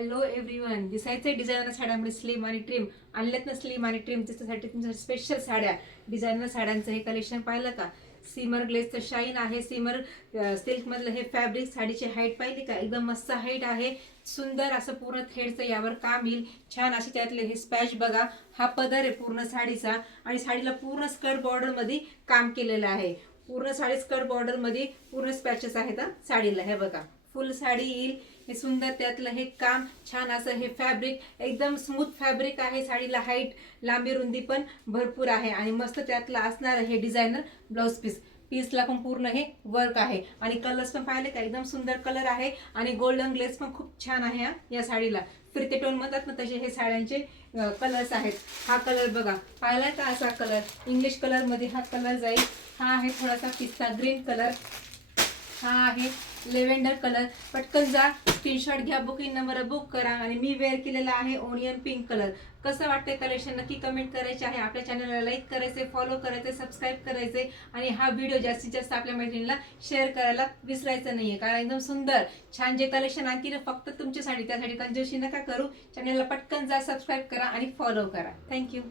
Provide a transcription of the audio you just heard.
Hello everyone. दिसायचं designer साड्यामध्ये slim आणि trim आणल्यात ना. स्लिम आणि ट्रिम त्याच्यासाठी तुमच्या स्पेशल साड्या, डिझायनर साड्यांचं हे कलेक्शन पाहिलं का? सीमर ग्लेजचं शाईन आहे. सीमर सिल्क मधलं हे फॅब्रिक. साडीची हाईट पाहिली का? एकदम मस्त हाईट आहे. सुंदर असं पूर्ण थ्रेडचं यावर काम येईल. छान असे त्यातले हे स्पॅच बघा. हा पदर आहे पूर्ण साडीचा आणि साडीला पूर्ण स्कर्ट बॉर्डर मध्ये काम केलेलं आहे. पूर्ण साडी स्कर्ट बॉर्डर मध्ये पूर्ण स्पॅचेस आहेत साडीला. हे बघा फुल साडी येईल. हे सुंदर त्यातलं हे काम छान असं हे फॅब्रिक एकदम स्मूथ फॅब्रिक आहे. साडीला हाईट लांबी रुंदी पण भरपूर आहे आणि मस्त त्यातलं असणार हे डिझायनर ब्लाउज पीसला पण पूर्ण हे वर्क आहे आणि कलर्स पण पाहिले का? एकदम सुंदर कलर आहे आणि गोल्डन ग्लेज पण खूप छान आहे या साडीला. फिरते टोन म्हणतात ना तसे हे साड्यांचे कलर्स आहेत. हा कलर बघा, पाहिलाय का? असा कलर इंग्लिश कलर मध्ये हा कलर जाईल. हा आहे थोडासा पिस्ता ग्रीन कलर. हा आहे लेव्हेंडर कलर. पटकन जा, स्क्रीनशॉट घ्या, बुकिंग नंबर बुक करा. आणि मी वेअर केलेला आहे ओनियन पिंक कलर. कसं वाटतंय कलेक्शन नक्की कमेंट करायचे आहे. आपल्या चॅनलला लाईक करायचे, फॉलो करायचे, सबस्क्राईब करायचे आणि हा व्हिडिओ जास्तीत जास्त आपल्या मैत्रिणीला शेअर करायला विसरायचं नाहीये. कारण एकदम सुंदर छान जे कलेक्शन आणखी फक्त तुमच्यासाठी, त्यासाठी कंजूसी नका करू. चॅनलला पटकन जा, सबस्क्राईब करा आणि फॉलो करा. थँक्यू.